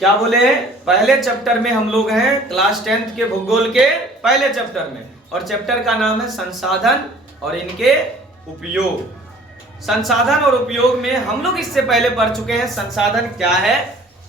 क्या बोले, पहले चैप्टर में हम लोग हैं, क्लास 10th के भूगोल के पहले चैप्टर में, और चैप्टर का नाम है संसाधन और इनके उपयोग। संसाधन और उपयोग में हम लोग इससे पहले पढ़ चुके हैं संसाधन क्या है,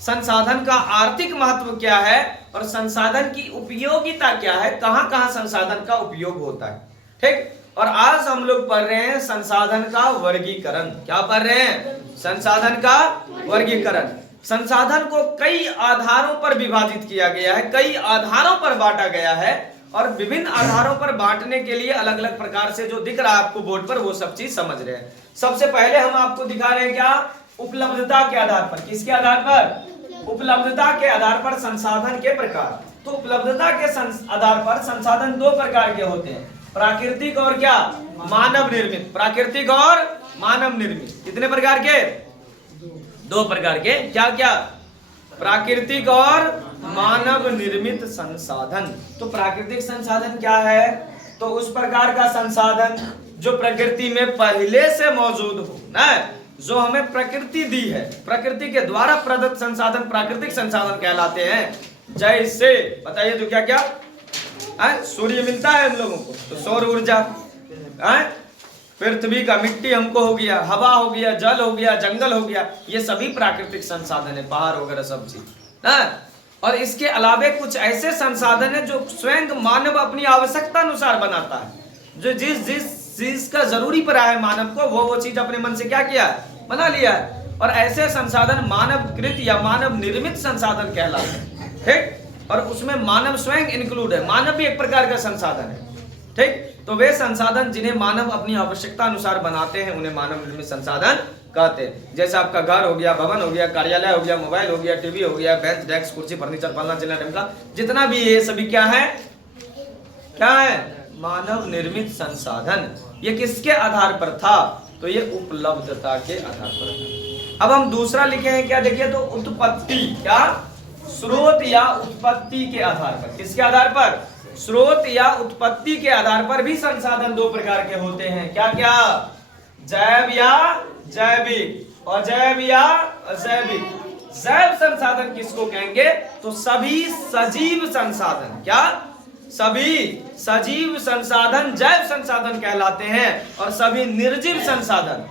संसाधन का आर्थिक महत्व क्या है, और संसाधन की उपयोगिता क्या है, कहां कहां संसाधन का उपयोग होता है। ठीक, और आज हम लोग पढ़ रहे हैं संसाधन का वर्गीकरण। क्या पढ़ रहे हैं, संसाधन का वर्गीकरण। संसाधन को कई आधारों पर विभाजित किया गया है, कई आधारों पर बांटा गया है, और विभिन्न आधारों पर बांटने के लिए अलग अलग प्रकार से जो दिख रहा है आपको बोर्ड पर वो सब चीज समझ रहे हैं। सबसे पहले हम आपको दिखा रहे हैं क्या, उपलब्धता के आधार पर। किसके आधार पर, उपलब्धता के आधार पर संसाधन के प्रकार। तो उपलब्धता के आधार पर संसाधन दो प्रकार के होते हैं, प्राकृतिक और क्या, मानव निर्मित। प्राकृतिक और मानव निर्मित कितने प्रकार के, दो प्रकार के। क्या क्या, प्राकृतिक और मानव निर्मित संसाधन। तो प्राकृतिक संसाधन क्या है, तो उस प्रकार का संसाधन जो प्रकृति में पहले से मौजूद हो ना, जो हमें प्रकृति दी है, प्रकृति के द्वारा प्रदत्त संसाधन प्राकृतिक संसाधन कहलाते हैं। जैसे बताइए तो क्या क्या, सूर्य मिलता है हम लोगों को तो सौर ऊर्जा, पृथ्वी का मिट्टी हमको हो गया, हवा हो गया, जल हो गया, जंगल हो गया, ये सभी प्राकृतिक संसाधन है, पहाड़ वगैरह सब चीज ना। और इसके अलावे कुछ ऐसे संसाधन है जो स्वयं मानव अपनी आवश्यकता अनुसार बनाता है, जो जिस जिस चीज का जरूरी पड़ा है मानव को, वो चीज अपने मन से क्या किया है, बना लिया है। और ऐसे संसाधन मानवकृत या मानव निर्मित संसाधन कहलाते हैं। ठीक, और उसमें मानव स्वयं इंक्लूड है, मानव भी एक प्रकार का संसाधन है। ठीक, तो वे संसाधन जिन्हें मानव अपनी आवश्यकता अनुसार बनाते हैं उन्हें मानव निर्मित संसाधन कहते हैं। जैसे आपका घर हो गया, भवन हो गया, कार्यालय हो गया, मोबाइल हो गया, टीवी हो गया, बेंच डेस्क कुर्सी फर्नीचर फलना चिलना ढमका, जितना भी ये सभी क्या है, क्या है, मानव निर्मित संसाधन। ये किसके आधार पर था, तो ये उपलब्धता के आधार पर था। अब हम दूसरा लिखे हैं क्या, देखिए तो उत्पत्ति, क्या, स्रोत या उत्पत्ति के आधार पर। किसके आधार पर, स्रोत या उत्पत्ति के आधार पर भी संसाधन दो प्रकार के होते हैं। क्या क्या, जैव या जैविक, अजैव या अजैविक। जैव संसाधन किसको कहेंगे, तो सभी सजीव संसाधन, क्या, सभी सजीव संसाधन जैव संसाधन कहलाते हैं, और सभी निर्जीव संसाधन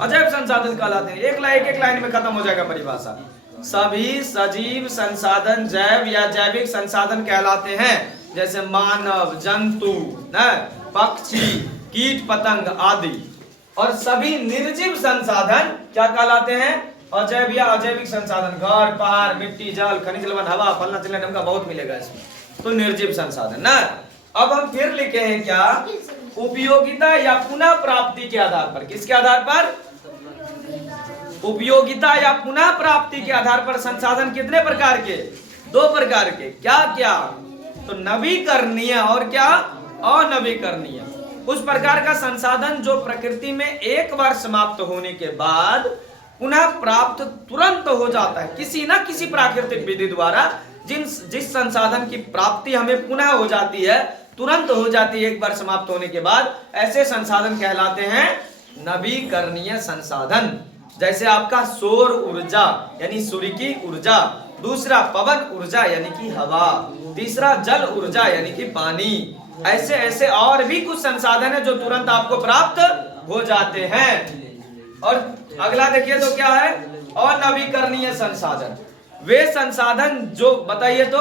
अजैव संसाधन कहलाते हैं। एक लाइन में खत्म हो जाएगा परिभाषा। सभी सजीव संसाधन जैव या जैविक संसाधन कहलाते हैं, जैसे मानव, जंतु, पक्षी, कीट पतंग आदि। और सभी निर्जीव संसाधन क्या कहलाते हैं, अजैव या अजैविक संसाधन। घर, पहाड़, मिट्टी, जल, खनिज लवण, हवा, फलना चिलना ढमका बहुत मिलेगा इसमें, तो निर्जीव संसाधन ना। अब हम फिर लिखे हैं क्या, उपयोगिता या पुनः प्राप्ति के आधार पर। किसके आधार पर, उपयोगिता या पुनः प्राप्ति के आधार पर संसाधन कितने प्रकार के, दो प्रकार के। क्या क्या, तो नवीकरणीय और क्या, अनवीकरणीय। उस प्रकार का संसाधन जो प्रकृति में एक बार समाप्त होने के बाद पुनः प्राप्त तुरंत हो जाता है, किसी ना किसी प्राकृतिक विधि द्वारा जिस संसाधन की प्राप्ति हमें पुनः हो जाती है, तुरंत हो जाती है एक बार समाप्त होने के बाद, ऐसे संसाधन कहलाते हैं नवीकरणीय संसाधन। जैसे आपका सौर ऊर्जा यानी सूर्य की ऊर्जा, दूसरा पवन ऊर्जा यानी कि हवा, तीसरा जल ऊर्जा यानी कि पानी। ऐसे ऐसे और भी कुछ संसाधन है जो तुरंत आपको प्राप्त हो जाते हैं। और अगला देखिए तो क्या है, अनवीकरणीय संसाधन। वे संसाधन जो बताइए तो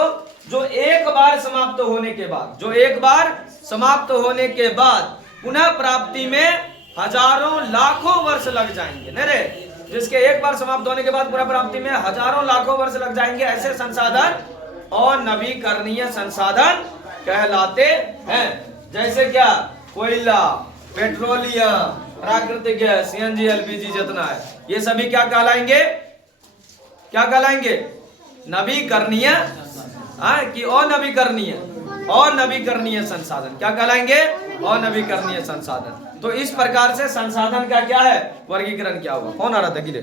जो एक बार समाप्त होने के बाद, जो एक बार समाप्त होने के बाद पुनः प्राप्ति में हजारों लाखों वर्ष लग जाएंगे, नहीं रे, जिसके एक बार समाप्त होने के बाद पुनः प्राप्ति में हजारों लाखों वर्ष लग जाएंगे, ऐसे संसाधन और नवीकरणीय संसाधन कहलाते हैं। जैसे क्या, कोयला, पेट्रोलियम, प्राकृतिक गैस, सीएनजी, एलपीजी जितना है, ये सभी क्या कहलाएंगे, क्या कहलाएंगे, नवीकरणीय कि अनवीकरणीय, अनवीकरणीय संसाधन। क्या कहलाएंगे, अनवीकरणीय संसाधन। तो इस प्रकार से संसाधन का क्या है, वर्गीकरण क्या हुआ। कौन आ रहा था, गिरे